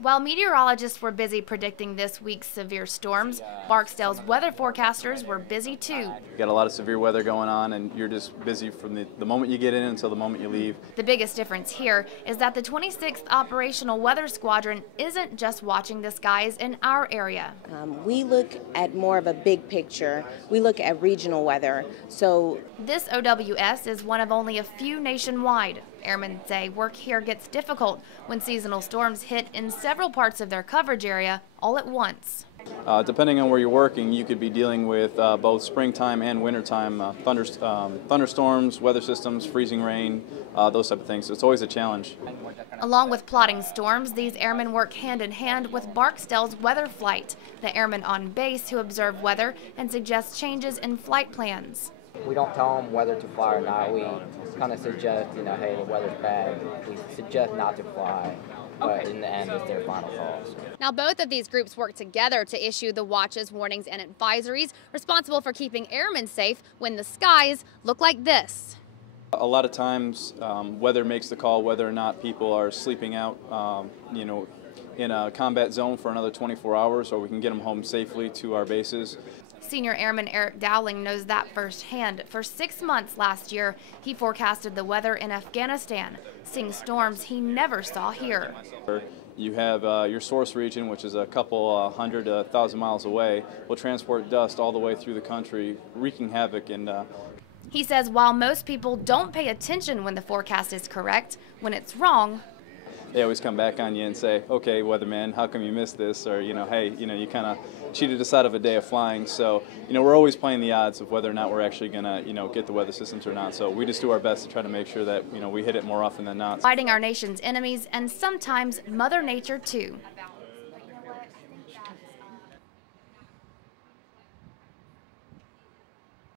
While meteorologists were busy predicting this week's severe storms, Barksdale's weather forecasters were busy too. You got a lot of severe weather going on, and you're just busy from the moment you get in until the moment you leave. The biggest difference here is that the 26th Operational Weather Squadron isn't just watching the skies in our area. We look at more of a big picture. We look at regional weather. So this OWS is one of only a few nationwide. Airmen say work here gets difficult when seasonal storms hit in several parts of their coverage area all at once. Depending on where you're working, you could be dealing with both springtime and wintertime thunderstorms, weather systems, freezing rain, those type of things. So it's always a challenge. Along with plotting storms, these airmen work hand in hand with Barksdale's weather flight, the airmen on base who observe weather and suggest changes in flight plans. We don't tell them whether to fly or not. We kind of suggest, hey, the weather's bad. We suggest not to fly, but in the end, it's their final call. Now, both of these groups work together to issue the watches, warnings, and advisories responsible for keeping airmen safe when the skies look like this. A lot of times, weather makes the call whether or not people are sleeping out, in a combat zone for another 24 hours, or we can get them home safely to our bases. Senior Airman Eric Dowling knows that firsthand. For 6 months last year, he forecasted the weather in Afghanistan, seeing storms he never saw here. You have your source region, which is a couple 100 to 1,000 miles away, will transport dust all the way through the country, wreaking havoc. And he says while most people don't pay attention when the forecast is correct, when it's wrong, they always come back on you and say, okay, weatherman, how come you missed this? Or, hey, you kind of cheated us out of a day of flying. So, we're always playing the odds of whether or not we're actually going to, get the weather systems or not. So we just do our best to try to make sure that, we hit it more often than not. Fighting our nation's enemies and sometimes Mother Nature too.